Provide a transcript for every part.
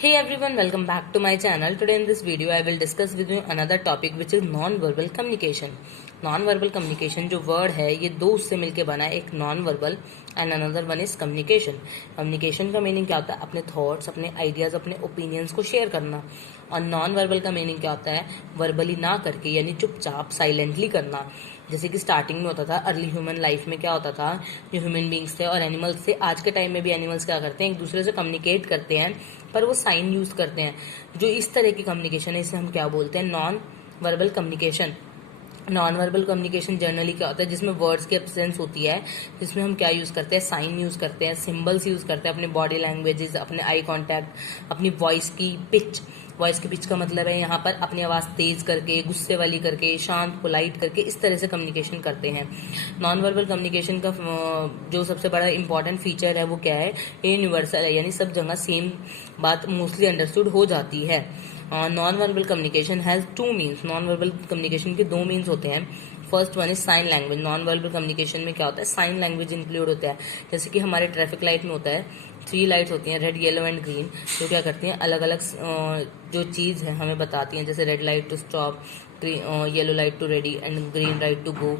Hey everyone, welcome back to my channel. Today in this video I will discuss with you another topic which is non-verbal communication. Non-verbal communication जो word है ये दो उससे मिलके बना है, एक non-verbal and another one is communication. Communication का meaning क्या होता है? अपने thoughts, अपने ideas, अपने opinions को share करना. और non-verbal का meaning क्या होता है? verbally ना करके यानी चुपचाप silently करना. जैसे कि स्टार्टिंग में होता था अर्ली ह्यूमन लाइफ में क्या होता था, जो ह्यूमन बींग्स थे और एनिमल्स थे, आज के टाइम में भी एनिमल्स क्या करते हैं, एक दूसरे से कम्युनिकेट करते हैं पर वो साइन यूज करते हैं. जो इस तरह की कम्युनिकेशन है इसे हम क्या बोलते हैं, non verbal communication. Non verbal communication generally क्या होता है, जिसमें वर्ड्स की एब्सेंस होती है, जिसमें हम क्या यूज करते हैं, साइन यूज करते हैं, सिंबल्स यूज करते हैं, अपने बॉडी लैंग्वेजेस, अपने आई कांटेक्ट, अपनी वॉइस की पिच. वॉइस की पिच का मतलब है यहाँ पर अपनी आवाज तेज करके, गुस्से वाली करके, शांत पोलाइट करके, इस तरह से कम्युनिकेशन करते हैं. नॉन वर्बल कम्युनिकेशन का जो सबसे बड़ा इंपॉर्टेंट फीचर है वो क्या है, ये यूनिवर्सल है, यानी सब जगह सेम बात मोस्टली अंडरस्टूड हो जाती है. Non verbal communication has two means. Non verbal communication के दो मीन्स होते हैं. First one is sine language. Non verbal communication में क्या होता है, साइन लैंग्वेज इंक्लूड होता है. जैसे कि हमारे ट्रैफिक लाइट में होता है, 3 लाइट्स होती हैं, रेड येलो एंड ग्रीन, जो क्या करती हैं, अलग अलग जो चीज़ है हमें बताती हैं. जैसे red light to stop, yellow light to ready and green light to go.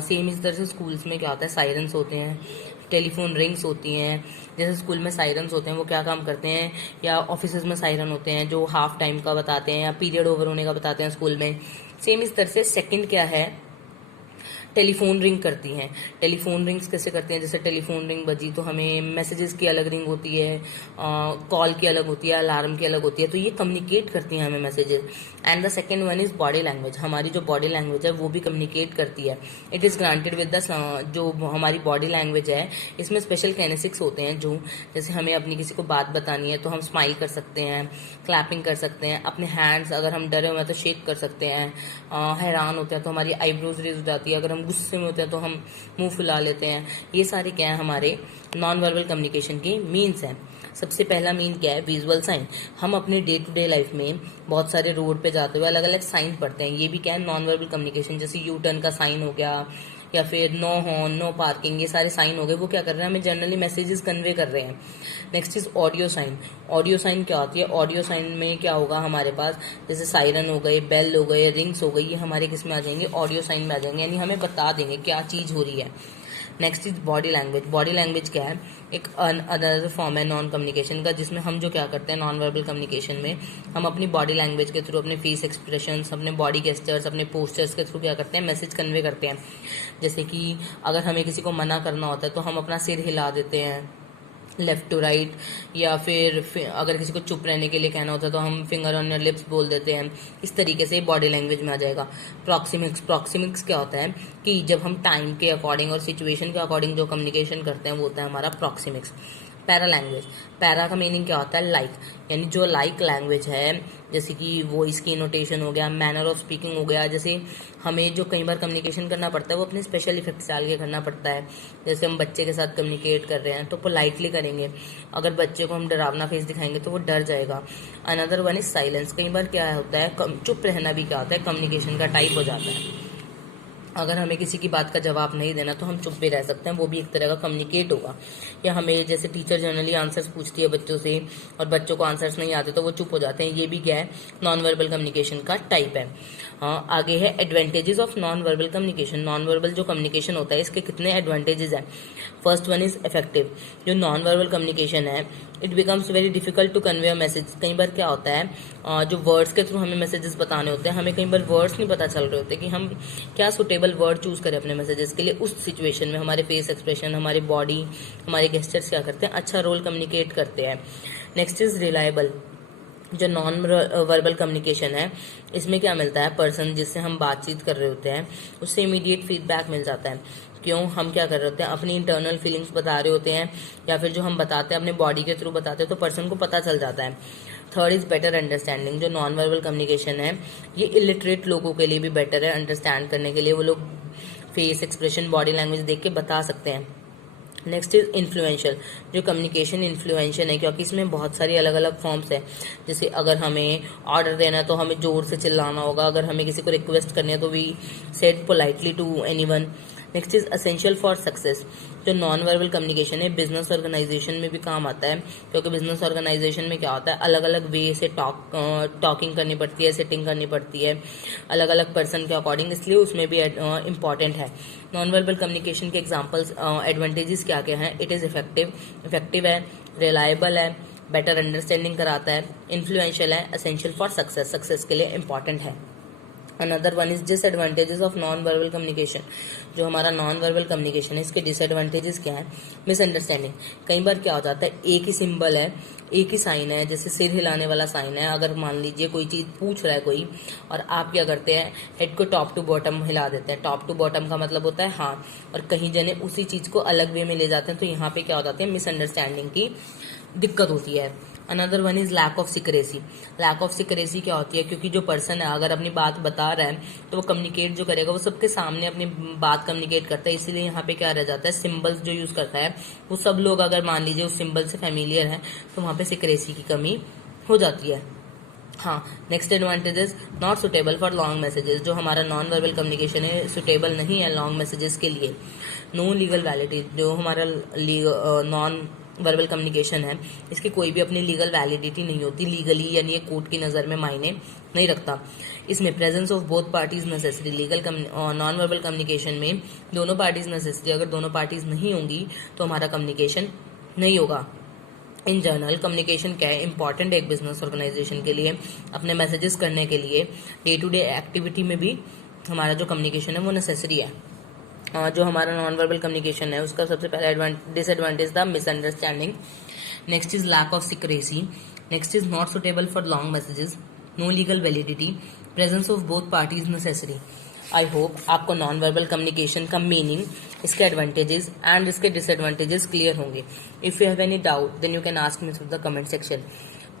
Same इस तरह से स्कूल्स में क्या होता है, साइरन्स होते हैं, टेलीफोन रिंग्स होती हैं. जैसे स्कूल में साइरन्स होते हैं वो क्या काम करते हैं, या ऑफिस में साइरन होते हैं जो हाफ टाइम का बताते हैं या पीरियड ओवर होने का बताते हैं स्कूल में. सेम इस तरह से सेकंड क्या है, टेलीफोन रिंग करती हैं. टेलीफोन रिंग्स कैसे करती हैं, जैसे टेलीफोन रिंग बजी तो हमें मैसेजेस की अलग रिंग होती है, कॉल की अलग होती है, अलार्म की अलग होती है, तो ये कम्युनिकेट करती हैं हमें messages. And the second one is body language. हमारी जो बॉडी लैंग्वेज है वो भी कम्युनिकेट करती है. It is granted with the जो हमारी बॉडी लैंग्वेज है इसमें स्पेशल कैनेसिक्स होते हैं, जो जैसे हमें अपनी किसी को बात बतानी है तो हम स्माइल कर सकते हैं, क्लैपिंग कर सकते हैं, अपने हैंड्स अगर हम डरे हुए हैं तो शेक कर सकते हैं, हैरान होते हैं तो हमारी आईब्रोज रेज हो जाती है, अगर हम गुस्से में होते हैं तो हम मुंह फुला लेते हैं. ये सारे क्या है, हमारे नॉन वर्बल कम्युनिकेशन के मीन्स हैं. सबसे पहला मीन क्या है, विजुअल साइन. हम अपने डे टू डे लाइफ में बहुत सारे रोड पे जाते हुए अलग अलग साइन पढ़ते हैं. ये भी क्या है, नॉन वर्बल कम्युनिकेशन. जैसे यू टर्न का साइन हो गया, या फिर नो हॉर्न, नो पार्किंग, ये सारे साइन हो गए. वो क्या कर रहे हैं, हमें जनरली मैसेजेस कन्वे कर रहे हैं. Next is audio sign. Audio sign क्या होती है, ऑडियो साइन में क्या होगा हमारे पास, जैसे साइरन हो गए, बेल हो गए, रिंग्स हो गई, ये हमारे किस में आ जाएंगे, ऑडियो साइन में आ जाएंगे, यानी हमें बता देंगे क्या चीज हो रही है. Next is body language. Body language क्या है, एक अदर फॉर्म है नॉन कम्युनिकेशन का, जिसमें हम जो क्या करते हैं नॉन वर्बल कम्युनिकेशन में, हम अपनी बॉडी लैंग्वेज के थ्रू, अपने फेस एक्सप्रेशंस, अपने बॉडी गेस्चर्स, अपने पोस्चर्स के थ्रू क्या करते हैं, मैसेज कन्वे करते हैं. जैसे कि अगर हमें किसी को मना करना होता है तो हम अपना सिर हिला देते हैं लेफ्ट टू राइट, या फिर अगर किसी को चुप रहने के लिए कहना होता है तो हम फिंगर ऑन योर लिप्स बोल देते हैं. इस तरीके से बॉडी लैंग्वेज में आ जाएगा. प्रॉक्सिमिक्स. प्रॉक्सिमिक्स क्या होता है कि जब हम टाइम के अकॉर्डिंग और सिचुएशन के अकॉर्डिंग जो कम्युनिकेशन करते हैं वो होता है हमारा प्रॉक्सिमिक्स. Para language. पैरा का मीनिंग क्या होता है, लाइक, यानी जो लाइक लैंग्वेज है, जैसे कि वॉइस की नोटेशन हो गया, मैनर ऑफ स्पीकिंग हो गया. जैसे हमें जो कई बार कम्युनिकेशन करना पड़ता है वो अपने स्पेशल इफेक्ट्स डाल के करना पड़ता है. जैसे हम बच्चे के साथ कम्युनिकेट कर रहे हैं तो पोलाइटली करेंगे, अगर बच्चे को हम डरावना फेस दिखाएंगे तो वो डर जाएगा. Another one is silence. कई बार क्या होता है, चुप रहना भी क्या होता है, कम्युनिकेशन का टाइप हो जाता है. अगर हमें किसी की बात का जवाब नहीं देना तो हम चुप भी रह सकते हैं, वो भी एक तरह का कम्युनिकेट होगा. या हमें जैसे टीचर जनरली आंसर्स पूछती है बच्चों से और बच्चों को आंसर्स नहीं आते तो वो चुप हो जाते हैं. ये भी क्या है, नॉन वर्बल कम्युनिकेशन का टाइप है. आगे है advantages of non verbal communication. Non verbal जो कम्युनिकेशन होता है इसके कितने एडवांटेजेस हैं. First one is effective. जो नॉन वर्बल कम्युनिकेशन है it becomes very difficult to convey a message. कई बार क्या होता है, जो वर्ड्स के थ्रू हमें मैसेजेस बताने होते हैं, हमें कई बार वर्ड्स नहीं पता चल रहे होते कि हम क्या सुटेबल वर्ड चूज करें अपने मैसेजेस के लिए. उस सिचुएशन में हमारे फेस एक्सप्रेशन, हमारी बॉडी, हमारे गेस्चर्स क्या करते हैं, अच्छा रोल कम्युनिकेट करते हैं. Next is reliable. जो नॉन वर्बल कम्युनिकेशन है इसमें क्या मिलता है, पर्सन जिससे हम बातचीत कर रहे होते हैं उससे इमीडिएट फीडबैक मिल जाता है. क्यों, हम क्या कर रहे होते हैं, अपनी इंटरनल फीलिंग्स बता रहे होते हैं, या फिर जो हम बताते हैं अपने बॉडी के थ्रू बताते हैं तो पर्सन को पता चल जाता है. Third is better understanding. जो नॉन वर्बल कम्युनिकेशन है ये इलिटरेट लोगों के लिए भी बेटर है अंडरस्टैंड करने के लिए. वो लोग फेस एक्सप्रेशन, बॉडी लैंग्वेज देख के बता सकते हैं. Next is influential. जो कम्युनिकेशन इन्फ्लुएंशियल है क्योंकि इसमें बहुत सारी अलग अलग फॉर्म्स है. जैसे अगर हमें ऑर्डर देना है तो हमें जोर से चिल्लाना होगा, अगर हमें किसी को रिक्वेस्ट करनी है तो we said politely to anyone. Next is essential for success. जो नॉन वर्बल कम्युनिकेशन है बिजनेस ऑर्गेनाइजेशन में भी काम आता है, क्योंकि बिजनेस ऑर्गेनाइजेशन में क्या होता है, अलग अलग वे से टॉकिंग करनी पड़ती है, सिटिंग करनी पड़ती है अलग अलग पर्सन के अकॉर्डिंग, इसलिए उसमें भी इम्पॉर्टेंट है। नॉन वर्बल कम्युनिकेशन के एग्जाम्पल्स एडवांटेजेस क्या क्या हैं? इट इज़ इफेक्टिव है, रिलायबल है, बेटर अंडरस्टैंडिंग कराता है, इन्फ्लुएंशियल है, असेंशियल फॉर सक्सेस के लिए इंपॉर्टेंट है। Another one is disadvantages of non verbal communication. जो हमारा नॉन वर्बल कम्युनिकेशन है इसके डिसएडवांटेजेस क्या है? मिसअंडरस्टैंडिंग। कई बार क्या हो जाता है, एक ही सिंबल है, एक ही साइन है, जैसे सिर हिलाने वाला साइन है, अगर मान लीजिए कोई चीज पूछ रहा है कोई, और आप क्या करते हैं, हेड को टॉप टू बॉटम हिला देते हैं। टॉप टू बॉटम का मतलब होता है हाँ, और कहीं जने उसी चीज को अलग वे में ले जाते हैं, तो यहाँ पे क्या हो जाती है, मिसअंडरस्टैंडिंग की दिक्कत होती है। Another one is lack of secrecy. Lack of secrecy क्या होती है, क्योंकि जो पर्सन है अगर अपनी बात बता रहा है तो वो कम्युनिकेट जो करेगा वो सबके सामने अपनी बात कम्युनिकेट करता है, इसीलिए यहाँ पे क्या रह जाता है, सिंबल्स जो यूज करता है वो सब लोग अगर मान लीजिए उस सिंबल से फेमिलियर है तो वहाँ पे सिक्रेसी की कमी हो जाती है। हाँ, next advantages, not suitable for long messages. जो हमारा नॉन वर्बल कम्युनिकेशन है सुटेबल नहीं है लॉन्ग मैसेजेस के लिए। No legal validity. जो हमारा नॉन वर्बल कम्युनिकेशन है इसकी कोई भी अपनी लीगल वैलिडिटी नहीं होती, लीगली यानी ये कोर्ट की नज़र में मायने नहीं रखता। इसमें presence of both parties necessary. Legal non verbal communication में दोनों पार्टीज नेसेसरी, अगर दोनों पार्टीज नहीं होंगी तो हमारा कम्युनिकेशन नहीं होगा। इन जनरल कम्युनिकेशन क्या है, इंपॉर्टेंट है एक बिजनेस ऑर्गेनाइजेशन के लिए, अपने मैसेजेस करने के लिए, डे टू डे एक्टिविटी में भी हमारा जो कम्युनिकेशन है वो नेसेसरी है। जो हमारा नॉन वर्बल कम्युनिकेशन है उसका सबसे पहला डिसएडवांटेज था misunderstanding. Next is lack of secrecy. Next is not suitable for long messages, no legal validity, presence of both parties necessary. I hope आपको नॉन वर्बल कम्युनिकेशन का मीनिंग, इसके advantages and इसके disadvantages clear होंगे। If you have any doubt then you can ask me through the comment section.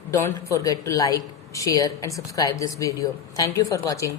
Don't forget to like, share and subscribe this video. Thank you for watching.